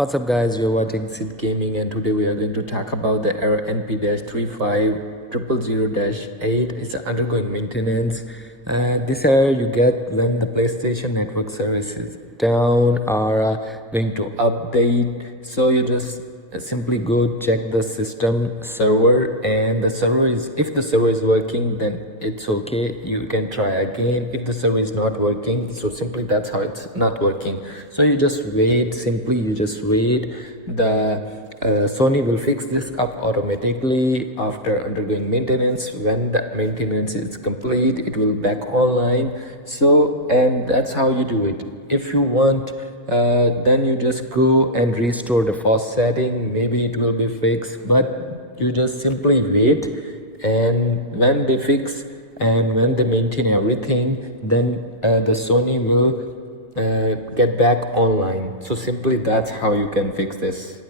What's up guys, we are watching Sid Gaming and today we are going to talk about the error NP-35000-8. It's undergoing maintenance. This error you get when the PlayStation network service is down or going to update. So you just simply go check the system server, and the server is, if the server is working, then it's okay, you can try again. If the server is not working, so simply that's how it's not working. So you just wait, simply you just wait. The Sony will fix this up automatically after undergoing maintenance. When the maintenance is complete, it will back online. So, and that's how you do it. If you want, then you just go and restore the first setting. Maybe it will be fixed, but you just simply wait, and when they fix and when they maintain everything, then the Sony will get back online. So simply that's how you can fix this.